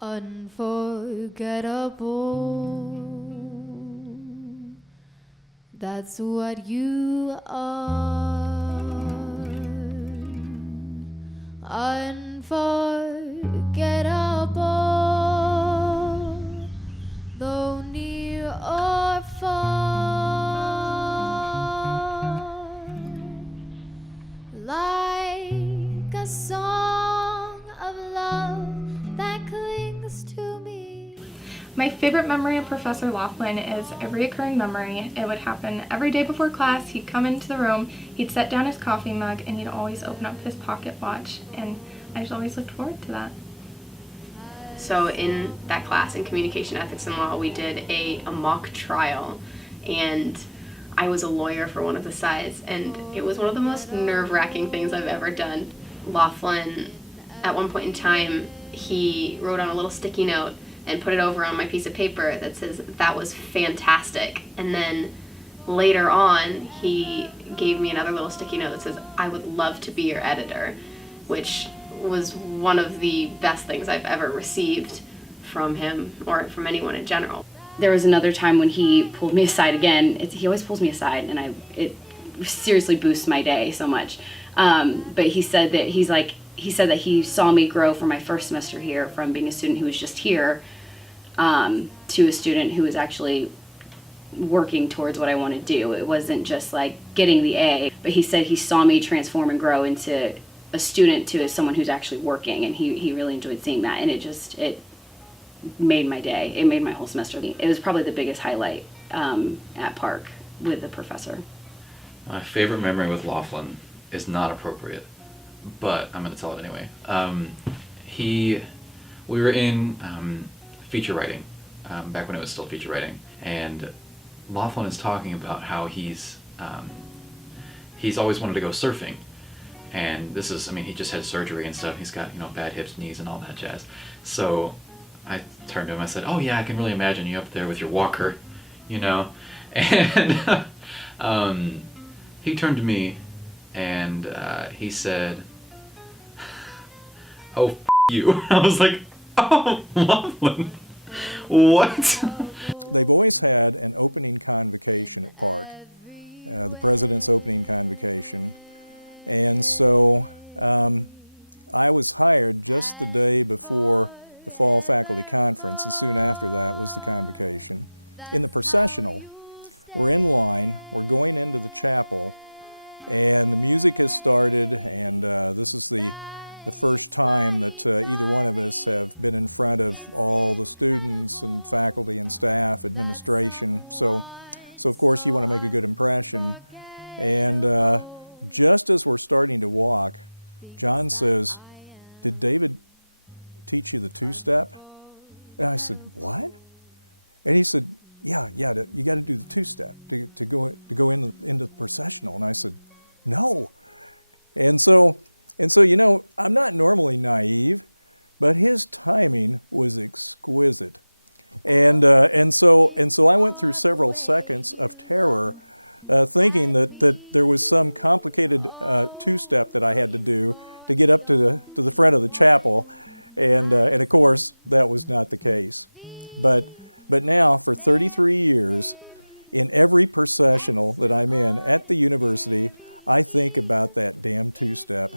Unforgettable, that's what you are. Unforgettable, though near or far, like a song of love that clings to me. My favorite memory of Professor Lofflin is a reoccurring memory. It would happen every day before class. He'd come into the room, he'd set down his coffee mug, and he'd always open up his pocket watch, and I just always looked forward to that. So in that class in communication ethics and law, we did a mock trial, and I was a lawyer for one of the sides, and it was one of the most nerve-wracking things I've ever done. Lofflin, at one point in time, he wrote on a little sticky note and put it over on my piece of paper that says, "That was fantastic." And then later on, he gave me another little sticky note that says, "I would love to be your editor," which was one of the best things I've ever received from him or from anyone in general. There was another time when he pulled me aside again. He always pulls me aside, and it seriously boosts my day so much. But he said that he said that he saw me grow from my first semester here, from being a student who was just here, to a student who was actually working towards what I want to do. It wasn't just like getting the A, but he said he saw me transform and grow into a student to someone who's actually working, and he really enjoyed seeing that, and it made my day. It made my whole semester. It was probably the biggest highlight at Park with the professor. My favorite memory with Lofflin is not appropriate, but I'm going to tell it anyway. We were in feature writing, back when it was still feature writing, and Lofflin is talking about how he's always wanted to go surfing, and this is, he just had surgery and stuff. He's got, bad hips, knees, and all that jazz. So I turned to him, I said, "Oh yeah, I can really imagine you up there with your walker, and he turned to me and he said, "Oh, you." I was like, "Oh, Lofflin, what?" They've always had an opening convocation at Park, the president's opening convocation, and so I was hired just the day before the fall faculty conference, and soon after that was the convocation. In the processional, we're in line, we're going into the chapel, and the music has started, and this is the first time that either one of us have been in front of all the students and faculty and staff, administration. So of course you want to make a good impression. And just as we're starting to walk, John says, "Did David teach you the two-step?" And I said, "What?" And he said, yeah, you got to do the two-step to go into the processional." And I said, "No." And so I'm not normally naive, but his timing was exquisite. And so I went through several seconds of terror, thinking that there was some complicated two-step that I had to do to get up to the front of the chapel, and of course that was not the case. But now for 33 years, in every processional that I'm in at the university, I think about that damn two-step.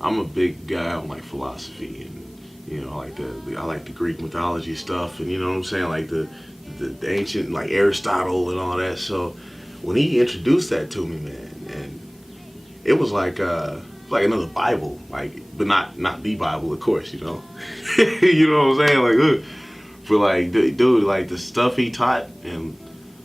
I'm a big guy on like philosophy, and I like the Greek mythology stuff, and what I'm saying, like the ancient, like Aristotle and all that. So when he introduced that to me, man, and it was like another Bible, but not the Bible, of course, you know what I'm saying, but like dude, like the stuff he taught, and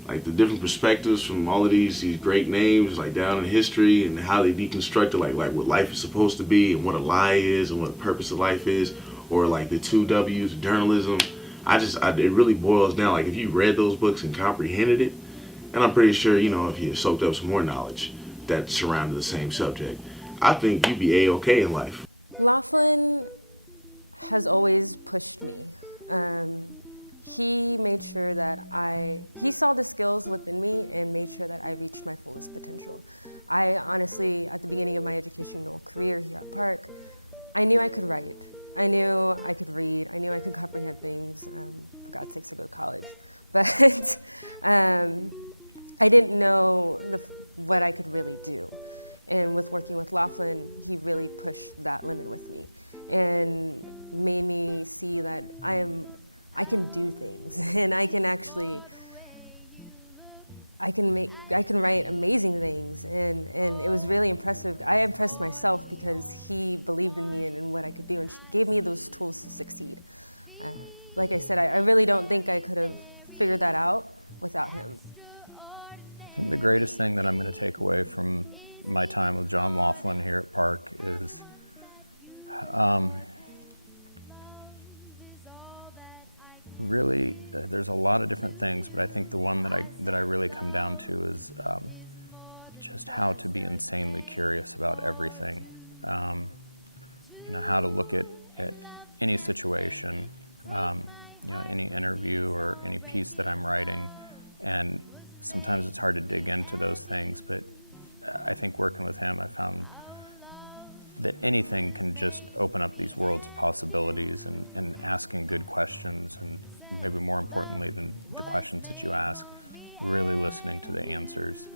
like the different perspectives from all of these great names, like down in history, and how they deconstructed like what life is supposed to be, and what a lie is, and what the purpose of life is, or like the 2 W's, journalism. It really boils down, like if you read those books and comprehended it, and I'm pretty sure, if you soaked up some more knowledge that surrounded the same subject, I think you'd be A-okay in life. Lofflin has always pushed me. he made sure that he saw the skills within me and made sure that I reached my fullest potential. I honestly, at the beginning of my educational career here at Park, I knew I could write. I knew I could read. I knew I could comprehend things. For God's sakes, I go to college. But I didn't know what I could really do. And with working with Lofflin, he really pushed that limit with me and made me see that I can do things and I can write amazing things, and it was really impressive. I impressed myself because he believed in me and in what I could do and gave me those tools to succeed. Like I said, I really don't think I could have figured that out without him. I think the greatest thing that I'm going to take away from my time with John Lofflin here at Park is really, there's a lot of different things, but I think the one that I really come down to is just how to be insanely curious about everything. How to look at any situation, any interview or any piece that I'm writing, and sometimes it's hard to dig into those things, but I think working with him, I found that anything can just open up these worlds of possibilities, and asking good questions, and maybe more importantly than the questions that you ask, really listening to the answers.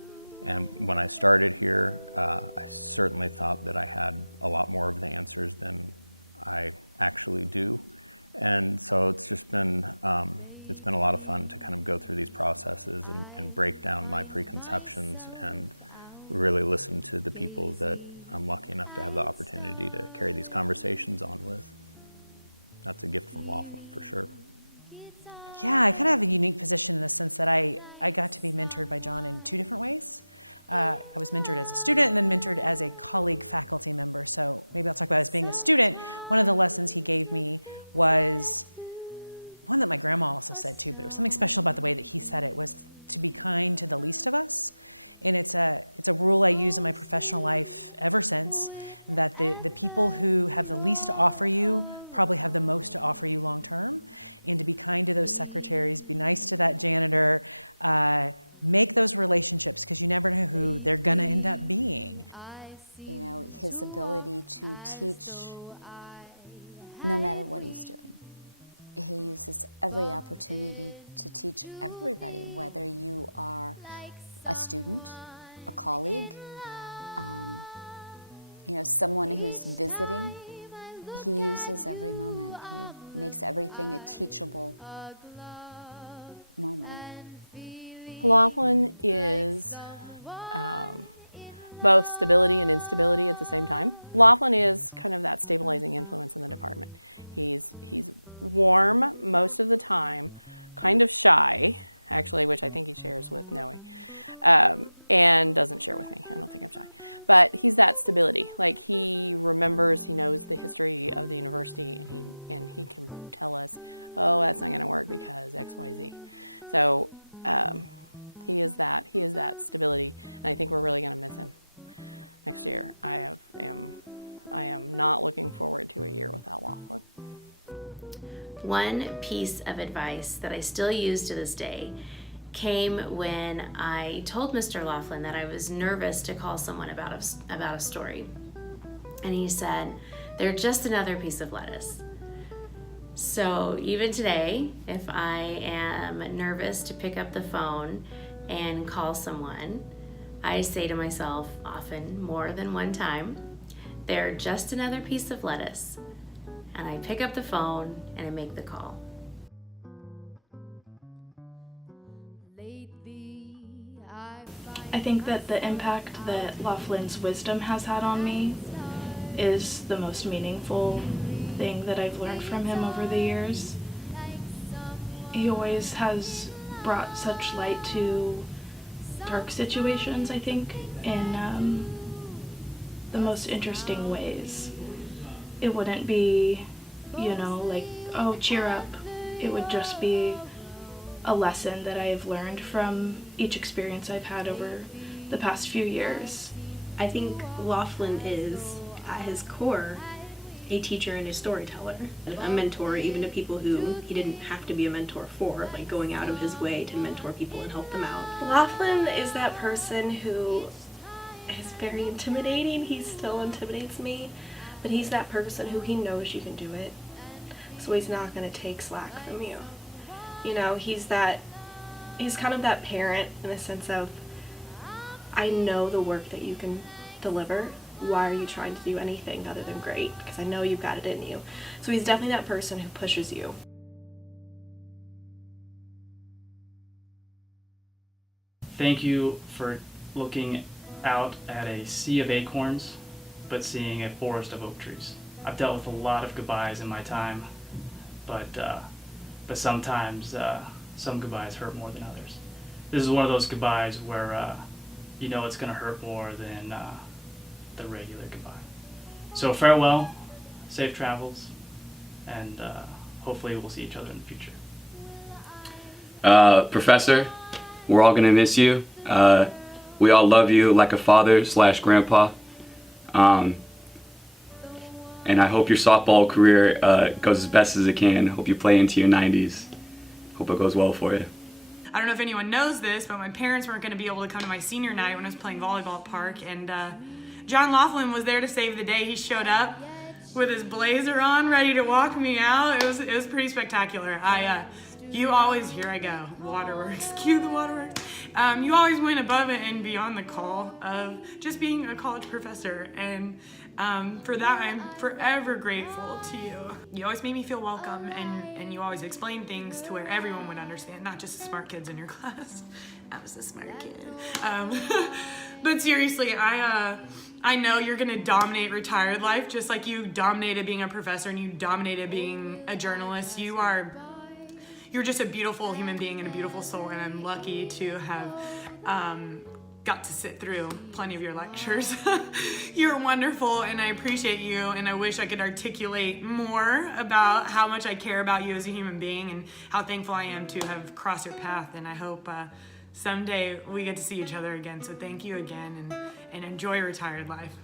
And when I started here, I certainly thought that I had a lot more of the answers than I actually do. And so it's just been, it's been a lot of fun to kind of go through these processes and break down my preconceptions and really listen to the people that I'm lucky enough to have the opportunity to carry these conversations on with. That's a gift from Lofflin, for sure. Yeah, I kind of have a unique position in the sense that I got to be mentored by John in two different ways. I was mentored as a student and then mentored as a colleague faculty member. So maybe I'll talk about as being a student. One of the lessons he gave me was one that my grandma also said too, but it was something special about the way that he said it, was to be kind to the least of us. And it's a rule I use in my professional life ever since, that the people who have the least to offer you probably have the most to offer you long term. And to be kind to those secretaries, be nice to that janitor, make those relationships, because you never know who they're gonna end up being. His ability to teach no matter what he's doing. He uses every opportunity to teach everybody, whether you are a student, a colleague, someone who's visiting. He uses every moment. He makes everything a teachable moment. Lofflin is both stability and instability at the same time. Lofflin is kind of that stabilizing influence in the department. He's warm most of the time, kind of shy, actually, which I think he shares with Noe. And doesn't share with me. I don't think I'm shy. But he's that stability. Like, he remembers, he knows the history of the university, and he can tell us, oh, that's not going to work because X, Y, Z. So he is that stability, and I think we're really going to miss him next year. I am not looking forward to a year without Lofflin. One piece of advice that I still use to this day came when I told Mr. Lofflin that I was nervous to call someone about a story. And he said, they're just another piece of lettuce. So even today, if I am nervous to pick up the phone and call someone, I say to myself, often more than one time, they're just another piece of lettuce. And I pick up the phone and I make the call. I think that the impact that Lofflin's wisdom has had on me is the most meaningful thing that I've learned from him over the years. He always has brought such light to dark situations, I think, in the most interesting ways. It wouldn't be, like, oh, cheer up. It would just be a lesson that I have learned from each experience I've had over the past few years. I think Lofflin is, at his core, a teacher and a storyteller, a mentor even to people who he didn't have to be a mentor for, like going out of his way to mentor people and help them out. Lofflin is that person who is very intimidating. He still intimidates me, but he's that person who he knows you can do it, so he's not going to take slack from you. You know, he's kind of that parent in a sense of, I know the work that you can deliver. Why are you trying to do anything other than great? Because I know you've got it in you. So he's definitely that person who pushes you. Thank you for looking out at a sea of acorns, but seeing a forest of oak trees. I've dealt with a lot of goodbyes in my time, but sometimes some goodbyes hurt more than others. This is one of those goodbyes where you know it's going to hurt more than the regular goodbye. So farewell, safe travels, and hopefully we'll see each other in the future. Professor, we're all going to miss you. We all love you like a father/grandpa. And I hope your softball career goes as best as it can. Hope you play into your 90s. Hope it goes well for you. I don't know if anyone knows this, but my parents weren't going to be able to come to my senior night when I was playing volleyball at Park, and John Lofflin was there to save the day. He showed up with his blazer on, ready to walk me out. It was pretty spectacular. You always, here I go, waterworks, cue the waterworks. You always went above and beyond the call of just being a college professor, and for that I'm forever grateful to you. You always made me feel welcome, and you always explained things to where everyone would understand, not just the smart kids in your class. I was the smart kid. But seriously, I know you're gonna dominate retired life just like you dominated being a professor and you dominated being a journalist. You're just a beautiful human being and a beautiful soul, and I'm lucky to have got to sit through plenty of your lectures. You're wonderful, and I appreciate you, and I wish I could articulate more about how much I care about you as a human being and how thankful I am to have crossed your path, and I hope someday we get to see each other again. So thank you again, and enjoy retired life.